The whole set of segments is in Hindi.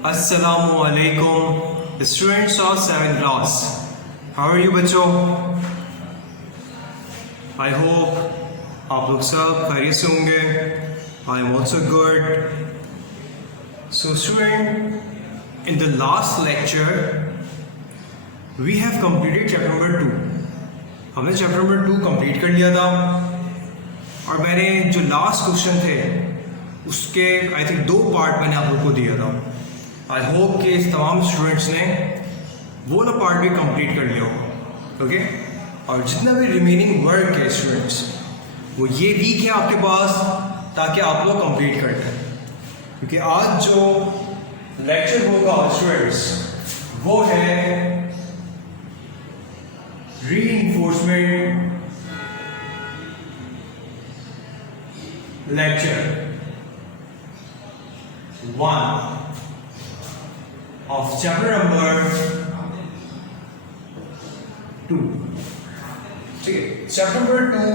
Assalamu alaikum, students of 7th class. How are you बच्चों? I hope आप लोग सब खैरियत से होंगे. I am also good. So student, in the last lecture we have completed chapter number 2. हमने chapter number 2 complete कर लिया था और मैंने जो लास्ट क्वेश्चन थे उसके आई थिंक 2 पार्ट मैंने आप लोग को दिया था. आई होप कि तमाम स्टूडेंट्स ने वो वाला पार्ट भी कंप्लीट कर लिया होगा. ओके, और जितना भी रिमेनिंग वर्क है स्टूडेंट्स वो ये वीक है आपके पास ताकि आप लोग कंप्लीट कर लें, क्योंकि आज जो लेक्चर होगा स्टूडेंट्स वो है reinforcement lecture 1 of chapter number 2. ठीक है, चैप्टर नंबर 2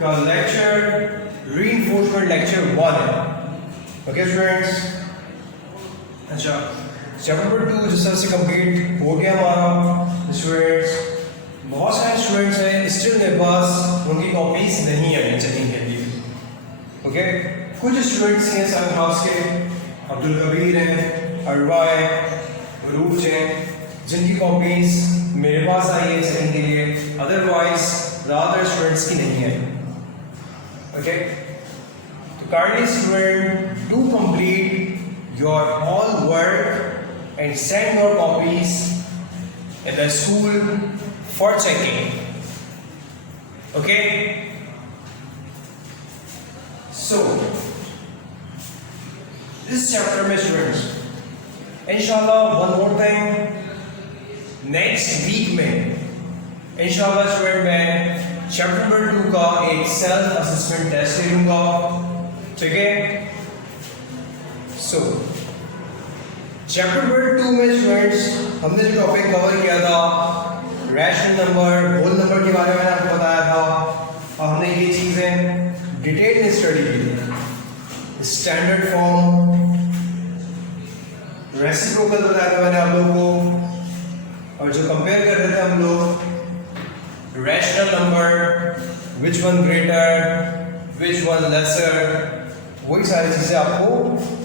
का लेक्चर रीइंफोर्समेंट लेक्चर 1 है. ओके स्टूडेंट्स, अच्छा चैप्टर नंबर 2 जिस तरह से कंप्लीट हो गया हमारा स्टूडेंट्स. बहुत सारे स्टूडेंट्स हैं स्टिल मेरे पास उनकी कॉपीज नहीं है चेकिंग के लिए. ओके, कुछ स्टूडेंट्स हैं 7th क्लास के, अब्दुल कबीर हैं, अरवाए, रूफ हैं, जिनकी कॉपीज मेरे पास आई है चेकिंग के लिए. अदरवाइज ज़्यादातर स्टूडेंट्स की नहीं है. ओके, तो kindly student do complete your all work and send your copies in the school for checking. Okay, so this chapter में students इंशाल्लाह one more time next week में इंशाल्लाह स्टूडेंट मैं चैप्टर नंबर 2 का एक सेल्फ असेसमेंट टेस्ट ले लूंगा. ठीक है, सो चैप्टर नंबर 2 में स्टूडेंट्स हमने जो टॉपिक कवर किया था रैशनल नंबर, होल नंबर के बारे में आपको बताया था, और हमने ये चीज़ें डिटेल में स्टडी की. स्टैंडर्ड फॉर्म, रेसिप्रोकल बताया था मैंने आप लोगों को, और जो कंपेयर कर रहे थे हम लोग rational number, which one greater, which one lesser, वही सारी चीज़ें आपको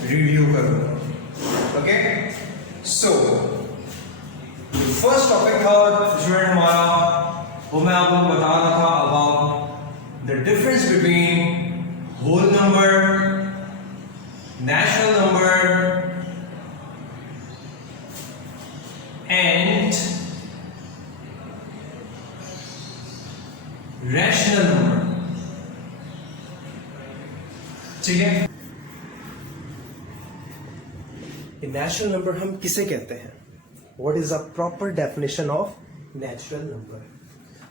रिव्यू करूँगा. ओके, सो फर्स्ट टॉपिक था स्टूडेंट हमारा, वो मैं आप लोग बता रहा था about the difference between whole number, natural number and rational number. ठीक है, नेचुरल नंबर हम किसे कहते हैं? What is the proper definition of natural number?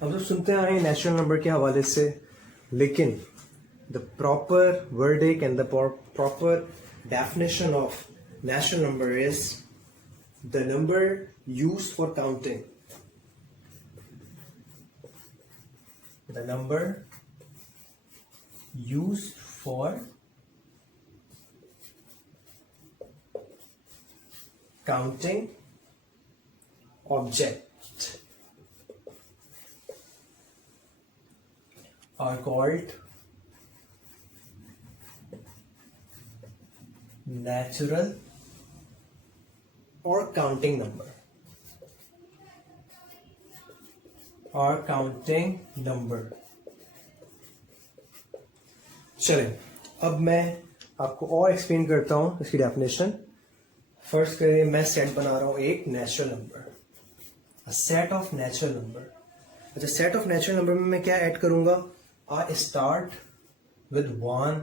हम लोग सुनते आए नेचुरल नंबर के हवाले से, लेकिन the proper verdict and the proper definition of natural number is the number used for counting. The number used for counting object are called natural or counting number or counting number. चलें, अब मैं आपको और एक्सप्लेन करता हूं इसकी डेफिनेशन. फर्स्ट करिए, मैं सेट बना रहा हूं एक natural number, set of natural number. अच्छा, सेट ऑफ नेचुरल नंबर में मैं क्या ऐड करूंगा? I start with 1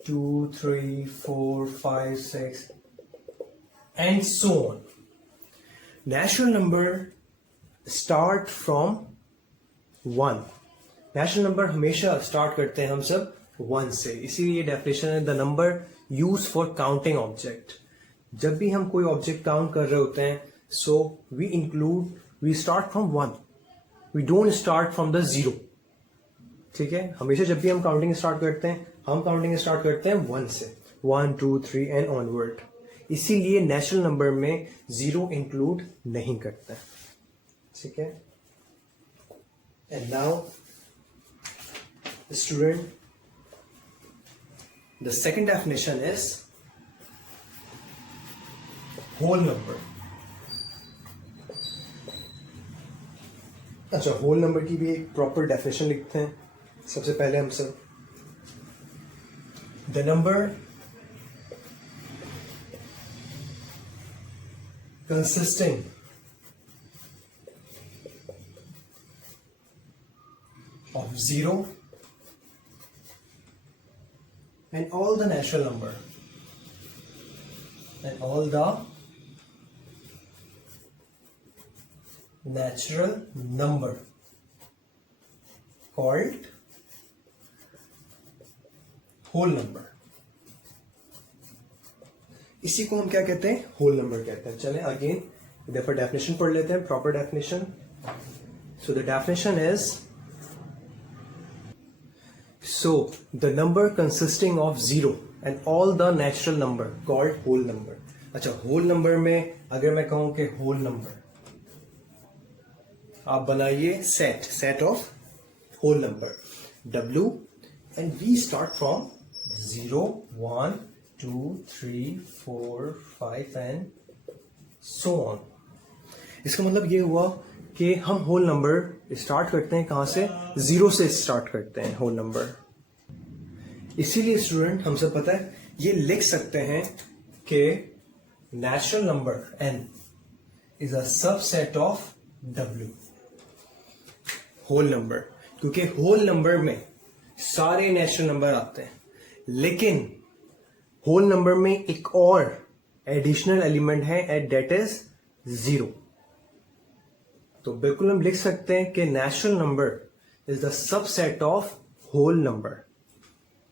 2 3 4 5 6 and so on. Natural number start from 1. Natural number हमेशा स्टार्ट करते हैं हम सब 1 से, इसीलिए डेफिनेशन है the number use for counting object. जब भी हम कोई ऑब्जेक्ट काउंट कर रहे होते हैं, so we start from 1, we don't start from the 0. ठीक है, हमेशा जब भी हम काउंटिंग स्टार्ट करते हैं हम काउंटिंग स्टार्ट करते हैं 1 से, 1 2 3 एंड ऑनवर्ड. इसीलिए नेचुरल नंबर में 0 इंक्लूड नहीं करता। ठीक है। And now student, the second definition is whole number. अच्छा, होल नंबर की भी एक प्रॉपर डेफिनेशन लिखते हैं। सबसे पहले हम सब the number consisting of 0 and all the natural number and all the natural number called whole number। इसी को हम क्या कहते हैं? होल नंबर कहते हैं। चलें अगेन इधर पर डेफिनेशन पढ़ लेते हैं, proper definition. So the definition is, so the number consisting of 0 and all the natural number called whole number. अच्छा, होल नंबर में अगर मैं कहूं कि होल नंबर, आप बनाइए set of whole number W and we start from 0, 1, 2, 3, 4, 5 and so on. इसका मतलब ये हुआ कि हम होल नंबर स्टार्ट करते हैं कहां से? 0 से स्टार्ट करते हैं होल नंबर। इसीलिए स्टूडेंट हम सब पता है ये लिख सकते हैं कि natural number n is a subset of W। Whole number, क्योंकि होल नंबर में सारे नेचुरल नंबर आते हैं, लेकिन होल नंबर में एक और एडिशनल एलिमेंट है एट डेट इज 0। तो बिल्कुल हम लिख सकते हैं कि natural number is the subset of whole number.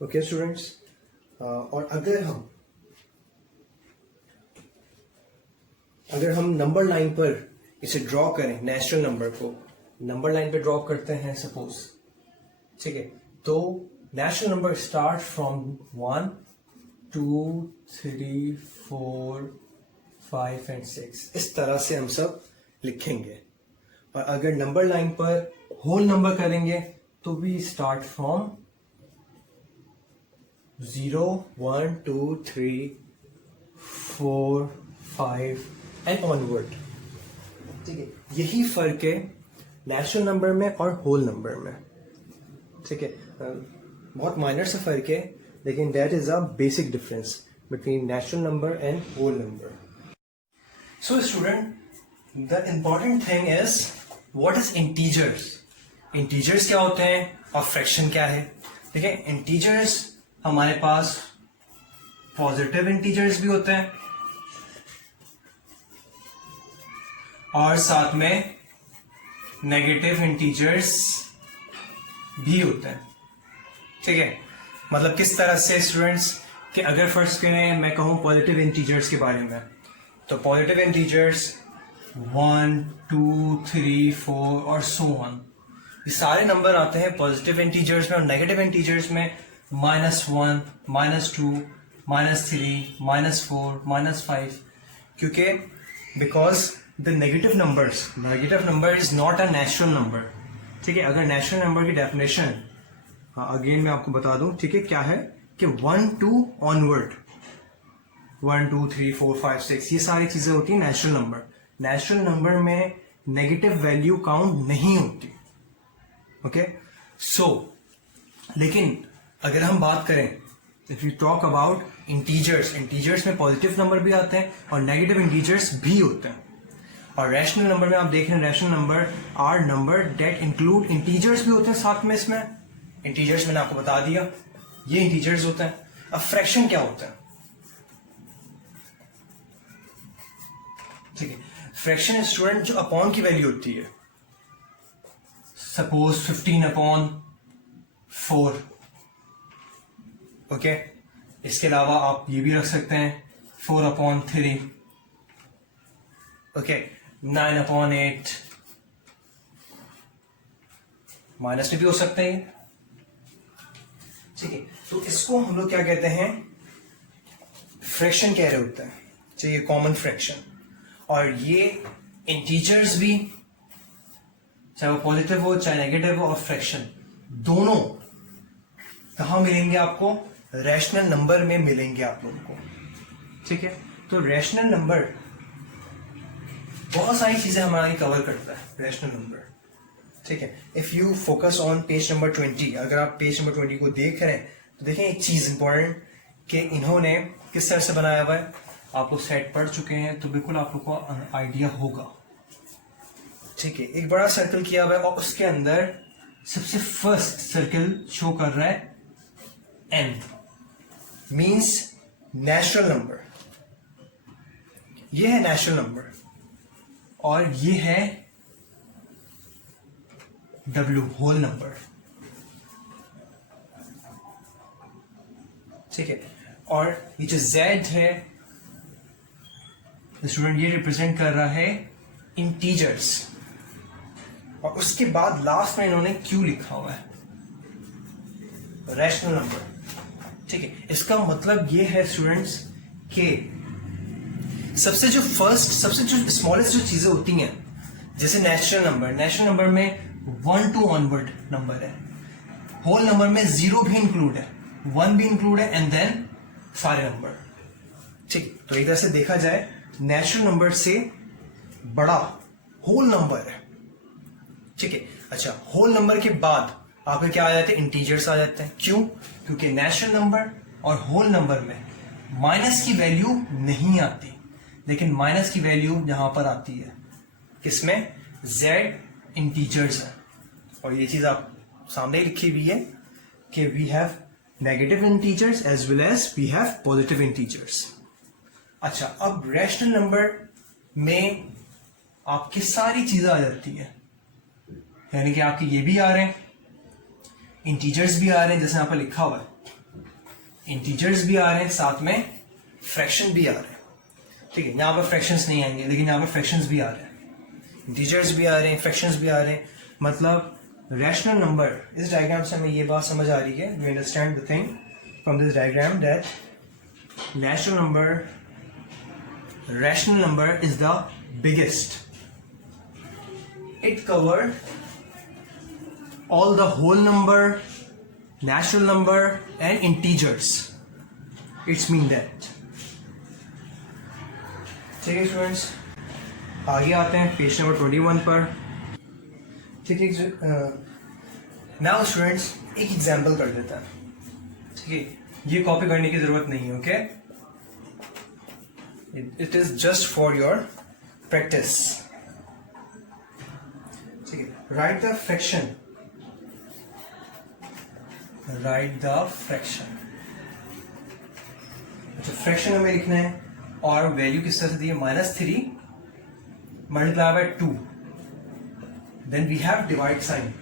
Okay students, और अगर हम नंबर लाइन पर इसे ड्रॉ करें, नेचुरल नंबर को नंबर लाइन पे ड्रॉ करते हैं सपोज, ठीक है, तो natural number start from 1, 2, 3, 4, 5 and 6। इस तरह से हम सब लिखेंगे। और अगर नंबर लाइन पर होल नंबर करेंगे तो we start from 0, 1, 2, 3, 4, 5 and onward. ठीक है, यही फर्क है नेचुरल नंबर में और होल नंबर में। ठीक है, बहुत माइनर सा फर्क है, लेकिन that is a basic difference between natural number and whole number. So student, the important thing is what is integers. Integers क्या होते हैं और फ्रैक्शन क्या है? ठीक है, इंटीजर्स हमारे पास पॉजिटिव इंटीजर्स भी होते हैं और साथ में नेगेटिव इंटीजर्स भी होते हैं। ठीक है, मतलब किस तरह से स्टूडेंट्स, कि अगर फर्स्ट करें मैं कहूं पॉजिटिव इंटीजर्स के बारे में, तो पॉजिटिव इंटीजर्स 1, 2, 3, 4 और सो ऑन, ये सारे नंबर आते हैं पॉजिटिव इंटीजर्स में। और नेगेटिव इंटीजर्स में -1, -2, -3, -4, -5, क्योंकि because the negative number is not a natural number. ठीक है, अगर नेचुरल नंबर की डेफिनेशन अगेन मैं आपको बता दूं, ठीक है, क्या है कि 1, 2 ऑनवर्ड, 1, 2, 3, 4, 5, 6 ये सारी चीजें होती हैं नेचुरल नंबर। नेचुरल नंबर में नेगेटिव वैल्यू काउंट नहीं होती। ओके, सो लेकिन अगर हम बात करें, if you talk about integers में पॉजिटिव नंबर भी आते हैं और नेगेटिव इंटीजर्स भी होते हैं। और रैशनल नंबर में आप देख रहे हैं, rational number are number that include integers भी होते हैं साथ में। इसमें इंटीजर्स मैंने आपको बता दिया, ये इंटीजर्स होते हैं। अब फ्रैक्शन क्या होता है? ठीक है, फ्रैक्शन स्टूडेंट जो अपॉन की वैल्यू होती है, सपोज 15/4। ओके, इसके अलावा आप ये भी रख सकते हैं 4/3। ओके, 9/8, माइनस में भी हो सकते हैं। ठीक है, तो इसको हम लोग क्या कहते हैं? फ्रैक्शन कह रहे होते हैं। चाहिए कॉमन फ्रैक्शन, और ये इंटीजर्स भी, चाहे वो पॉजिटिव हो चाहे नेगेटिव हो, और फ्रैक्शन दोनों कहाँ मिलेंगे आपको? रैशनल नंबर में मिलेंगे आप लोगों को, ठीक है। तो रैशनल नंबर बहुत सारी चीजें हमारी कवर करता है रैशनल नंबर, ठीक है। If you focus on page number 20, अगर आप पेज नंबर 20 को देख रहे हैं तो देखें एक चीज इंपॉर्टेंट कि इन्होंने किस तरह से बनाया हुआ है। आप लोग सेट पढ़ चुके हैं तो बिल्कुल आप लोग को आइडिया होगा, ठीक है। एक बड़ा सर्कल किया हुआ है और उसके अंदर सबसे फर्स्ट सर्कल शो कर रहा है n, मींस नेचुरल नंबर। ये है नेचुरल नंबर और ये है w, होल नंबर, ठीक है। और ये जो z है स्टूडेंट, ये रिप्रेजेंट कर रहा है इंटीजर्स, और उसके बाद लास्ट में इन्होंने q लिखा हुआ है, रैशनल नंबर, ठीक है। इसका मतलब ये है स्टूडेंट्स कि सबसे जो स्मॉलेस्ट जो चीजें होती हैं, जैसे नेचुरल नंबर में 1 to 1 नंबर है, होल नंबर में 0 भी इंक्लूड है, 1 भी इंक्लूड है, एंड देन सारे नंबर, ठीक। तो एक तरह से देखा जाए नेचुरल नंबर से बड़ा होल नंबर है, ठीक है। अच्छा, होल नंबर के बाद आपके क्या आ जाते हैं? इंटीजर्स आ जाते हैं। क्यों? क्योंकि नेचुरल नंबर और होल नंबर में माइनस की वैल्यू नहीं आती, लेकिन माइनस की वैल्यू यहां पर आती है किसमें? z इंटीजर्स है। और ये चीज आप सामने ही लिखी हुई है कि we have negative integers as well as we have positive integers. अच्छा, अब रैशनल नंबर में आपकी सारी चीजें आ जाती है, यानी कि आपके ये भी आ रहे हैं, इंटीजर्स भी आ रहे हैं, जैसे यहाँ पर लिखा हुआ है इंटीजर्स भी आ रहे हैं, साथ में फ्रैक्शन भी आ रहे हैं, ठीक है। यहाँ पर फ्रैक्शंस नहीं आएंगे, लेकिन यहाँ पर फ्रैक्शंस भी आ रहे हैं, इंटीजर्स भी आ रहे हैं, फ्रैक्शंस भी आ रहे हैं। मतलब रैशनल नंबर, इस डायग्राम से हमें ये बात समझ आ रही है, we understand the thing from this diagram that rational number is the biggest. It covered all the whole number, natural number and integers. It's mean that. ठीक है स्टूडेंट्स, आगे आते हैं पेज नंबर 21 पर, ठीक है। नाउ स्टूडेंट्स एक एग्जाम्पल कर देता है, ठीक है। ये कॉपी करने की जरूरत नहीं है, okay. It is just for your practice, ठीक है। Right the fraction, right the fraction. अच्छा, फ्रैक्शन हमें लिखना है और वैल्यू किस तरह से दी है? -3 multiply by 2, then we have divide sign,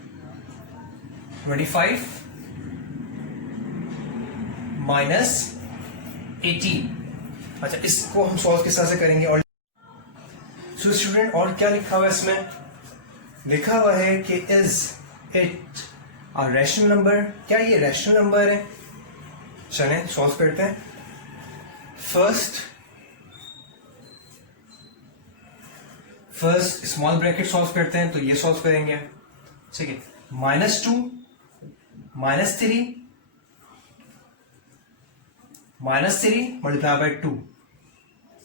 25 -18। अच्छा, इसको हम सॉल्व किस तरह से करेंगे? और सो स्टूडेंट, और क्या लिखा हुआ है इसमें? लिखा हुआ है कि इज इट और रैशनल नंबर। क्या ये रैशनल नंबर है? चलें सॉल्व करते हैं। फर्स्ट स्मॉल ब्रैकेट सॉल्व करते हैं, तो ये सॉल्व करेंगे, ठीक है। -2 -3 मल्टीप्लाई बाय 2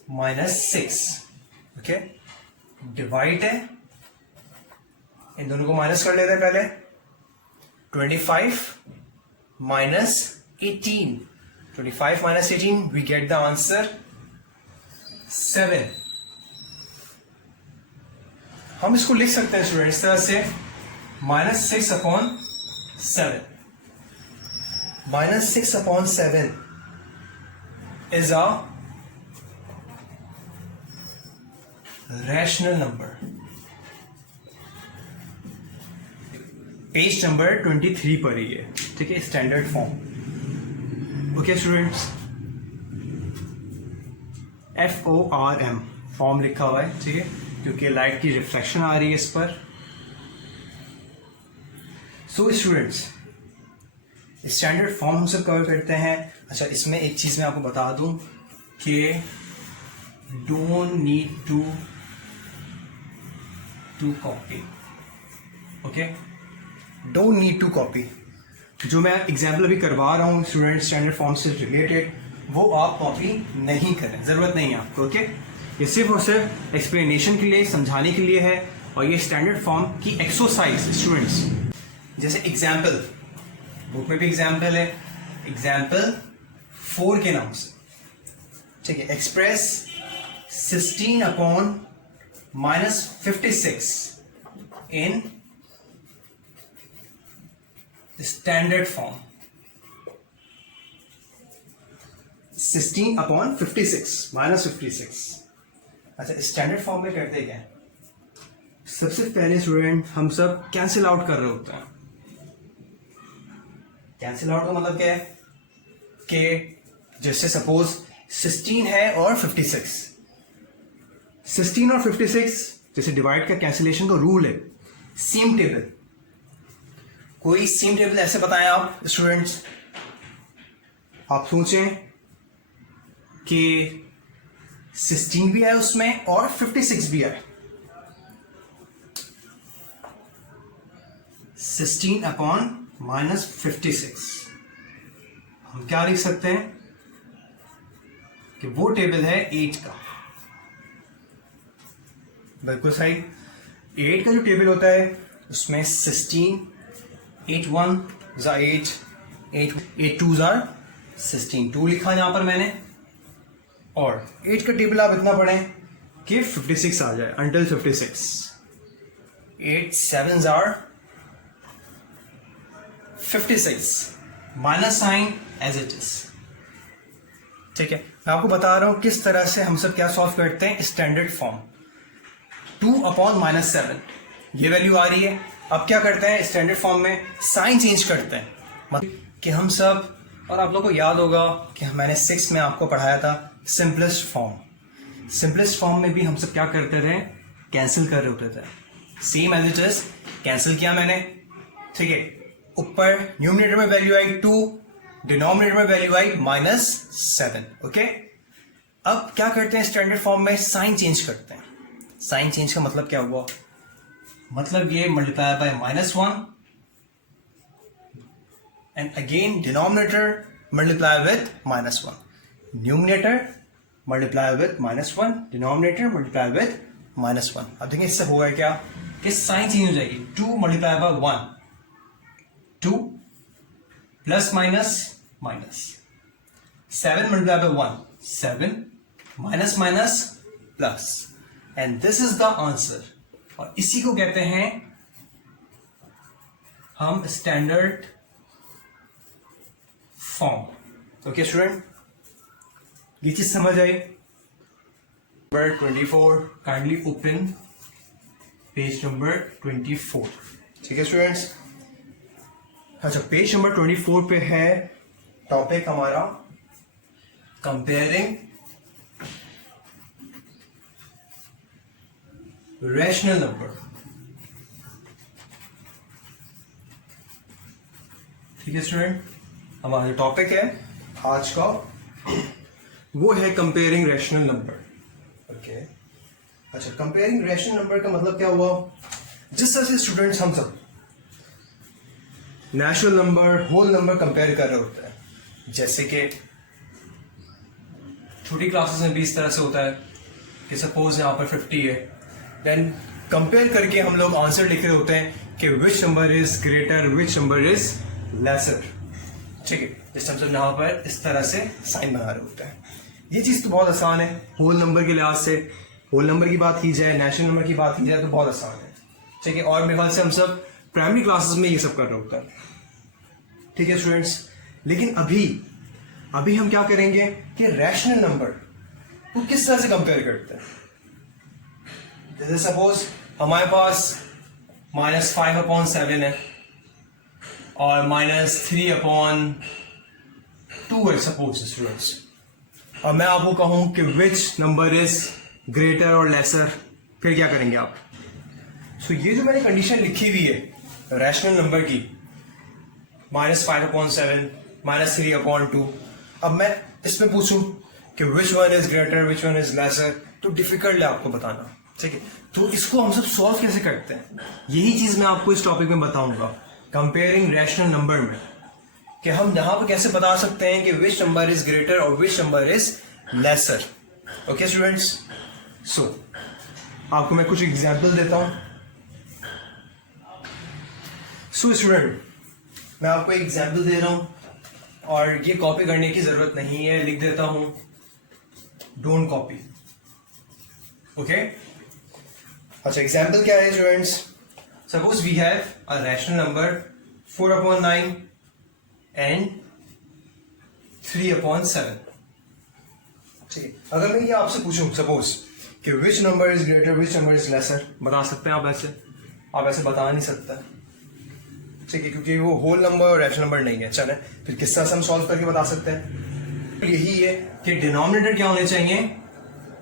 -6, ओके। डिवाइड है, इन दोनों को माइनस कर लेते हैं पहले। 25 -18, 25 -18, we get the answer 7। हम इसको लिख सकते हैं स्टूडेंट इस तरह से, -6/7, -6/7 is a rational number। Page number 23 पर ही है, ठीक है, standard form. Okay students, FORM form लिखा हुआ है, ठीक है, क्योंकि लाइट की रिफ्लेक्शन आ रही है इस पर। सो स्टूडेंट्स, स्टैंडर्ड फॉर्म हम सब कवर करते हैं। अच्छा, इसमें एक चीज मैं आपको बता दूं कि don't need to copy. Okay, don't need to copy. जो मैं एग्जाम्पल अभी करवा रहा हूँ स्टूडेंट स्टैंडर्ड फॉर्म से रिलेटेड, वो आप कॉपी नहीं करें, ज़रूरत नहीं है आपको. ओके, ये सिर्फ और सिर्फ एक्सप्लेनेशन के लिए, समझाने के लिए है. और ये स्टैंडर्ड फॉर्म की एक्सरसाइज स्टूडेंट्स, जैसे एग्जाम्पल, बुक में भी एग्जाम्पल है, एग्जाम्पल 4 के नाम से. ठीक है, express 16 upon -56 in standard form. 16 upon 56 -56. अच्छा, स्टैंडर्ड फॉर्म में करते क्या है? सबसे पहले स्टूडेंट हम सब कैंसिल आउट कर रहे होते हैं. कैंसिल आउट का मतलब क्या है कि जैसे सपोज 16 है और 56, 16 और 56 जैसे डिवाइड का कैंसिलेशन का रूल है, सेम टेबल. कोई सेम टेबल ऐसे बताएं आप स्टूडेंट्स, आप सोचें कि 16 भी है उसमें और 56 भी है. 16 अपॉन -56, हम क्या लिख सकते हैं कि वो टेबल है 8 का. बिल्कुल सही. 8 का जो टेबल होता है उसमें 16, 8 1 ज़ा 8, 8 2 ज़ा 16, 2 लिखा यहां पर मैंने. और 8 का टेबल आप इतना पढ़ें कि 56 आ जाए, अंटिल 56. 8 7 ज़ा 56, minus sign as it is. ठीक है, मैं आपको बता रहा हूं किस तरह से हम सब क्या सॉल्व करते हैं. स्टैंडर्ड फॉर्म 2 अपॉन -7, ये वैल्यू आ रही है. अब क्या करते हैं स्टैंडर्ड फॉर्म में, साइन चेंज करते हैं. मतलब कि हम सब, और आप लोगों को याद होगा कि मैंने 6 में आपको पढ़ाया था सिंपलेस्ट फॉर्म. सिंपलेस्ट फॉर्म में भी हम सब क्या करते थे, कैंसिल कर रहे होते थे. Same as it is cancel किया मैंने. ठीक है, ऊपर न्यूमरेटर में वैल्यू आई 2, डिनोमिनेटर में वैल्यू आई -7. ओके, अब क्या करते हैं स्टैंडर्ड फॉर्म में, साइन चेंज करते हैं. साइन चेंज का मतलब क्या हुआ, मतलब ये multiply by -1 and again denominator multiply with -1, numerator multiply with -1, denominator multiply with -1. अब देखिए इससे होगा क्या कि साइन चेंज हो जाएगी. 2 multiply by 1, 2 plus minus minus. 7 multiply by 1, 7 minus minus plus. And this is the answer. और इसी को कहते हैं हम स्टैंडर्ड फॉर्म. ओके स्टूडेंट, ये चीज समझ आई. Number 24, kindly open page number 24. ठीक है स्टूडेंट्स. अच्छा, पेज नंबर 24 पे है टॉपिक हमारा कंपेयरिंग रैशनल नंबर. ठीक है स्टूडेंट, हमारा जो टॉपिक है आज का वो है कंपेयरिंग रैशनल नंबर. ओके, अच्छा, कंपेयरिंग रैशनल नंबर का मतलब क्या हुआ, जिस तरह से स्टूडेंट्स हम सब natural number, whole number compare कर रहे होते हैं. जैसे कि छोटी क्लासेस में भी इस तरह से होता है कि सपोज यहाँ पर 50 है, देन कंपेयर करके हम लोग आंसर लिख रहे होते हैं कि विच number is greater, which number is laser. ठीक है, जैसे हम सब यहाँ पर इस तरह से साइन बना रहे होते हैं. ये चीज़ तो बहुत आसान है होल नंबर के लिहाज से. होल नंबर की बात की जाए, नेचुरल नंबर की बात की जाए तो बहुत आसान है. ठीक है, और मेरे ख्याल से हम सब प्राइमरी क्लासेस में ये सब कर रहे होता है. ठीक है स्टूडेंट्स, लेकिन अभी हम क्या करेंगे कि रैशनल नंबर को किस तरह से कंपेयर करते हैं. जैसे सपोज हमारे पास -5/7 है और -3/2 है सपोज स्टूडेंट्स. और मैं आपको कहूं कि विच नंबर इज ग्रेटर और लेसर, फिर क्या करेंगे आप. सो ये जो मैंने कंडीशन लिखी हुई है रैशनल नंबर की, -5/7, -3/2. अब मैं इसमें पूछूं कि which one is greater which one is lesser, तो डिफिकल्ट है आपको बताना, ठीक है। तो इसको हम सब सॉल्व कैसे करते हैं, यही चीज मैं आपको इस टॉपिक में बताऊंगा, कंपेयरिंग रैशनल नंबर में, कि हम यहां पर कैसे बता सकते हैं कि विच नंबर इज ग्रेटर और which number is lesser. Okay students, so आपको मैं कुछ एग्जाम्पल देता हूं। सो स्टूडेंट, मैं आपको एक एग्जाम्पल दे रहा हूं और ये कॉपी करने की जरूरत नहीं है, लिख देता हूं, डोंट कॉपी। ओके, अच्छा एग्जाम्पल क्या है students, suppose we have a rational number 4/9 and 3/7, ठीक है। अगर मैं ये आपसे पूछूं सपोज कि विच number is greater which number is laser, बता सकते हैं आप ऐसे? आप ऐसे बता नहीं सकते, ठीक है, क्योंकि वो होल नंबर और रैशनल नंबर नहीं है। चले फिर किस तरह से हम सॉल्व करके बता सकते हैं? यही है कि डिनोमिनेटर क्या होने चाहिए,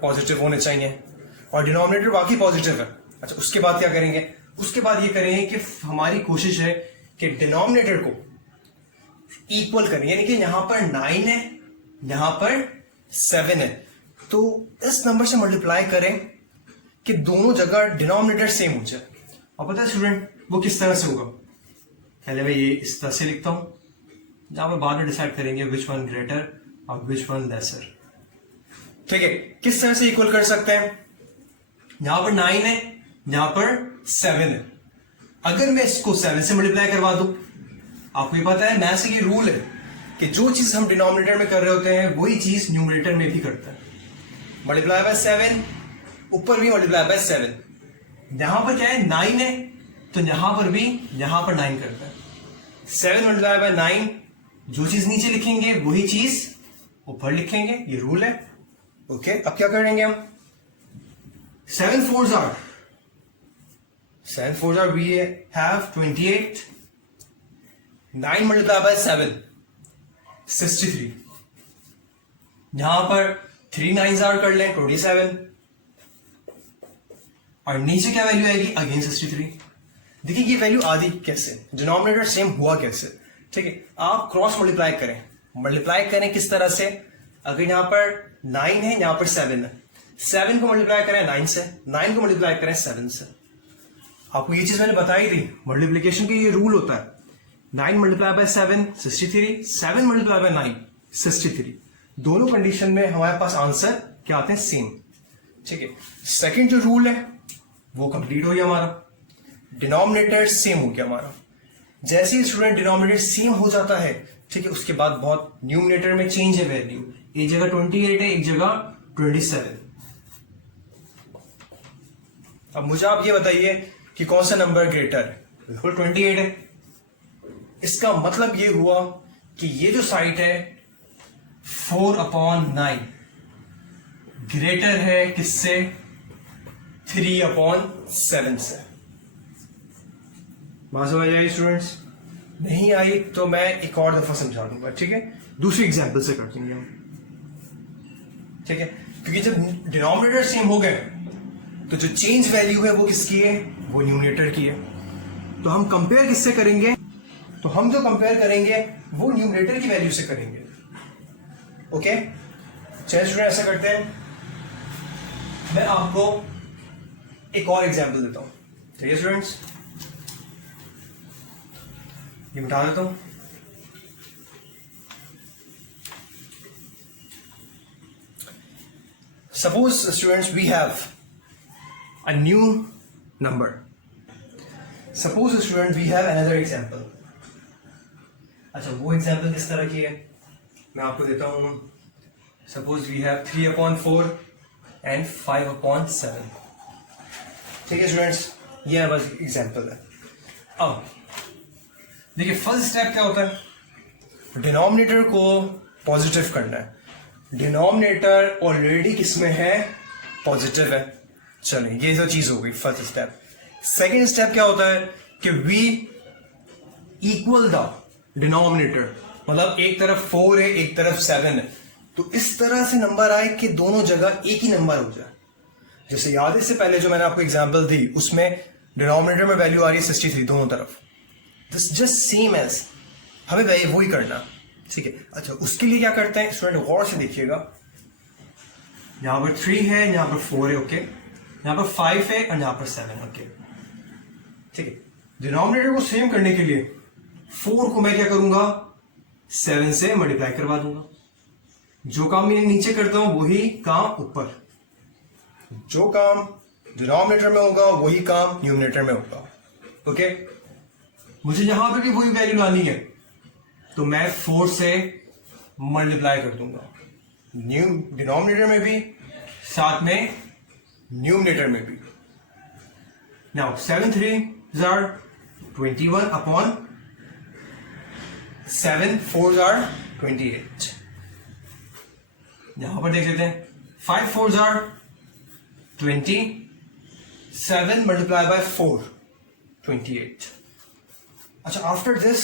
पॉजिटिव होने चाहिए, और डिनोमिनेटर बाकी पॉजिटिव है। अच्छा, उसके बाद क्या करेंगे? उसके बाद ये करेंगे कि हमारी कोशिश है कि डिनोमिनेटर को इक्वल करें, यानी कि यहां पर 9 है, यहां पर 7 है, तो इस नंबर से मल्टीप्लाई करें कि दोनों जगह डिनोमिनेटर सेम हो जाए। और पता है स्टूडेंट वो किस तरह से होगा? पहले मैं ये इस तरह से लिखता हूं, जहां पर बाद में डिसाइड करेंगे विच वन ग्रेटर और विच वन लेसर, ठीक है। किस तरह से इक्वल कर सकते हैं? यहां पर 9 है, यहां पर 7 है, अगर मैं इसको 7 से मल्टीप्लाई करवा दूं, आपको ये पता है मैथ्स की रूल है कि जो चीज हम डिनोमिनेटर में कर रहे होते हैं वही चीज न्यूमरेटर में भी करते हैं। मल्टीप्लाई बाय 7, ऊपर भी मल्टीप्लाई बाय 7। यहां पर क्या है, 9 है, तो यहां पर भी यहां पर 9 करता है। 7 मल्टीप्लाई बाय 9, जो चीज नीचे लिखेंगे वही चीज ऊपर लिखेंगे, ये रूल है। ओके, अब क्या करेंगे हम? 7 4s are we have 28, 9 multiply by 7 63, यहां पर 3 9s कर लें 27, और नीचे क्या वैल्यू आएगी? अगेन 63। देखिए ये वैल्यू आदि कैसे, डिनोमिनेटर सेम हुआ कैसे, ठीक है। आप क्रॉस मल्टीप्लाई करें, मल्टीप्लाई करें किस तरह से? अगर यहां पर 9 है, यहां पर 7 है, 7 को मल्टीप्लाई करें 9 से, 9 को मल्टीप्लाई करें 7 से। आपको ये चीज मैंने बताई थी, मल्टीप्लीकेशन का ये रूल होता है, 9 मल्टीप्लाई बाय 7 63, 7 मल्टीप्लाई बाय 9 63। दोनों कंडीशन में हमारे पास आंसर क्या आते हैं? सेम, ठीक है। सेकंड जो रूल है वो कंप्लीट हो गया हमारा, डिनोमिनेटर सेम हो गया हमारा। जैसे ही स्टूडेंट डिनोमिनेटर सेम हो जाता है, ठीक है, उसके बाद बहुत न्यूमरेटर में चेंज है वैल्यू, एक जगह 28 है, एक जगह 27। अब मुझे आप ये बताइए कि कौन सा नंबर ग्रेटर है? बिल्कुल 28 है। इसका मतलब ये हुआ कि ये जो साइड है 4/9 ग्रेटर है किससे? 3/7 से। बात समझ आई स्टूडेंट्स? नहीं आई तो मैं एक और दफा समझा दूंगा, ठीक है। दूसरी एग्जांपल से कर देंगे हम, ठीक है, क्योंकि जब डिनोमिनेटर सेम हो गए तो जो चेंज वैल्यू है वो किसकी है? वो न्यूमरेटर की है। तो हम कंपेयर किससे करेंगे? तो हम जो कंपेयर करेंगे वो न्यूमरेटर की वैल्यू से करेंगे। ओके, चलिए स्टूडेंट ऐसा करते हैं, मैं आपको एक और एग्जांपल देता हूं, ठीक है स्टूडेंट्स। ये मिटा देता हूं। Suppose students we have a new number. Suppose student we have another example. अच्छा, वो एग्जाम्पल किस तरह की है मैं आपको देता हूं। Suppose we have 3/4 and 5/7. ठीक है स्टूडेंट्स, ये बस एग्जाम्पल है। अब देखिए फर्स्ट स्टेप क्या होता है? डिनोमिनेटर को पॉजिटिव करना है। डिनोमिनेटर ऑलरेडी किसमें है? पॉजिटिव है। चलिए ये जो चीज हो गई फर्स्ट स्टेप। सेकेंड स्टेप क्या होता है कि वी इक्वल द डिनोमिनेटर, मतलब एक तरफ 4 है एक तरफ 7 है, तो इस तरह से नंबर आए कि दोनों जगह एक ही नंबर हो जाए। जैसे याद है इससे पहले जो मैंने आपको एग्जांपल दी उसमें डिनोमिनेटर में वैल्यू आ रही है 63 दोनों तरफ, दिस जस्ट सेम एज, हमें वही करना, ठीक है। अच्छा उसके लिए क्या करते हैं स्टूडेंट, गौर से देखिएगा, यहाँ पर 3 है, यहाँ पर 4 है, ओके, यहाँ पर 5 है और यहाँ पर 7, ओके, ठीक है। डिनोमिनेटर को सेम करने के लिए 4 को मैं क्या करूंगा, 7 से मल्टीप्लाई करवा दूंगा। जो काम मैं नीचे करता हूं वही काम ऊपर, जो काम डिनोमिनेटर में होगा वही काम न्यूमरेटर में होगा, ओके। मुझे यहां पर भी वही वैल्यू लानी है तो मैं 4 से मल्टीप्लाई कर दूंगा, डिनोमिनेटर में भी साथ में न्यूमरेटर में भी। Now 7 3s are 21 upon 7 4s are 28। यहां पर देख लेते हैं, 5 4s are 20, 7 मल्टीप्लाई बाय 4 28। अच्छा, after this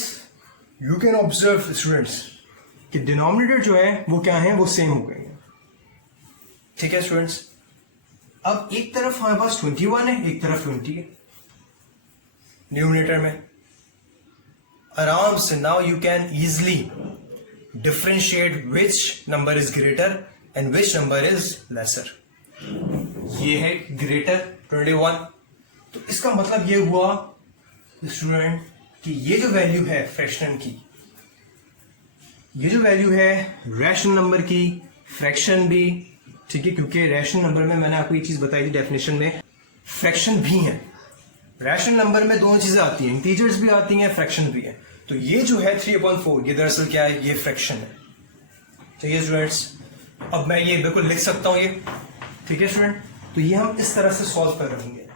you can observe students कि डिनोमिनेटर जो है वो क्या है, वो सेम हो गए हैं, ठीक है स्टूडेंट्स। अब एक तरफ हमारे पास 21 है, एक तरफ 20 है न्यूमरेटर में। आराम से now you can easily differentiate which number is greater and which number is laser. ये है ग्रेटर 21, तो इसका मतलब ये हुआ स्टूडेंट कि ये जो वैल्यू है फ्रैक्शन की, ये जो वैल्यू है रैशनल नंबर की, फ्रैक्शन भी, ठीक है, क्योंकि रैशनल नंबर में मैंने आपको ये चीज बताई थी डेफिनेशन में, फ्रैक्शन भी है। रैशनल नंबर में दोनों चीजें आती हैं, इंटीजर्स भी आती हैं, फ्रैक्शन भी है। तो ये जो है 3/4 ये दरअसल क्या है, ये फ्रैक्शन है, ठीक है स्टूडेंट्स। अब मैं ये बिल्कुल लिख सकता हूं ये, ठीक है स्टूडेंट। तो ये हम इस तरह से सॉल्व कर रहेंगे।